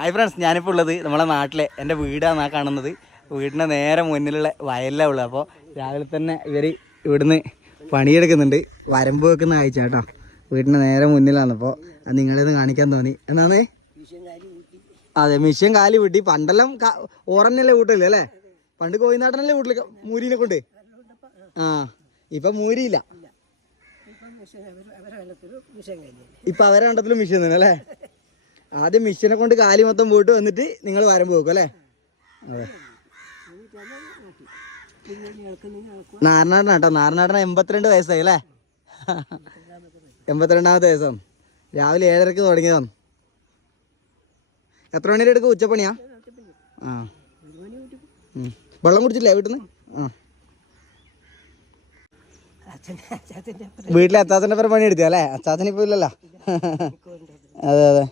Hi friends ഞാനിപ്പോൾ ഉള്ളത് നമ്മളെ നാട്ടിലെ എന്റെ വീടാണ് ആ കാണുന്നത്. വീടിന്റെ നേരെ മുന്നിലുള്ള വയലിലാണ് ഉള്ളത്. അപ്പോൾ രാവിലെ തന്നെ ഇവർ ഇവിടുന്ന് പണിയെടുക്കുന്നുണ്ട്. വരമ്പ് വെക്കുന്ന ആഴ്ച കേട്ടോ. വീടിന്റെ നേരെ മുന്നിലാണ്. അപ്പോൾ നിങ്ങളിത് കാണിക്കാൻ തോന്നി. എന്നാണ്? അതെ മിഷൻ കാലി വീട്ടി. പണ്ടെല്ലാം ഓറന്നല്ലേ വീട്ടില്ല അല്ലേ? പണ്ട് കോയിനാട്ടനല്ലേ വീട്ടിൽ മൂരിനെ കൊണ്ട്. ആ ഇപ്പൊ മൂരിയില്ല. ഇപ്പൊ അവരെ കണ്ടത്തിലും മിഷ്യൻ തന്നെ അല്ലേ ആദ്യം മിഷീനെ കൊണ്ട് കാലി മൊത്തം പോയിട്ട് വന്നിട്ട് നിങ്ങൾ വരമ്പ് വെക്കും അല്ലേ? നാരനാടൻ കേട്ടോ നാരനാടന എൺപത്തിരണ്ട് വയസ്സായി അല്ലേ? എൺപത്തിരണ്ടാമത്തെ ദിവസം. രാവിലെ ഏഴരക്ക് തുടങ്ങിയതാണ് എത്ര മണി വരെ എടുക്കും ഉച്ചപ്പണിയാ? ആ. വെള്ളം കുടിച്ചില്ലേ വീട്ടിൽ നിന്ന് ആ. വീട്ടിലെ അച്ചാച്ചന്റെ പേര് പണി അല്ലേ? അച്ചാച്ചൻ ഇപ്പൊ ഇല്ലല്ലോ. അതെ അതെ.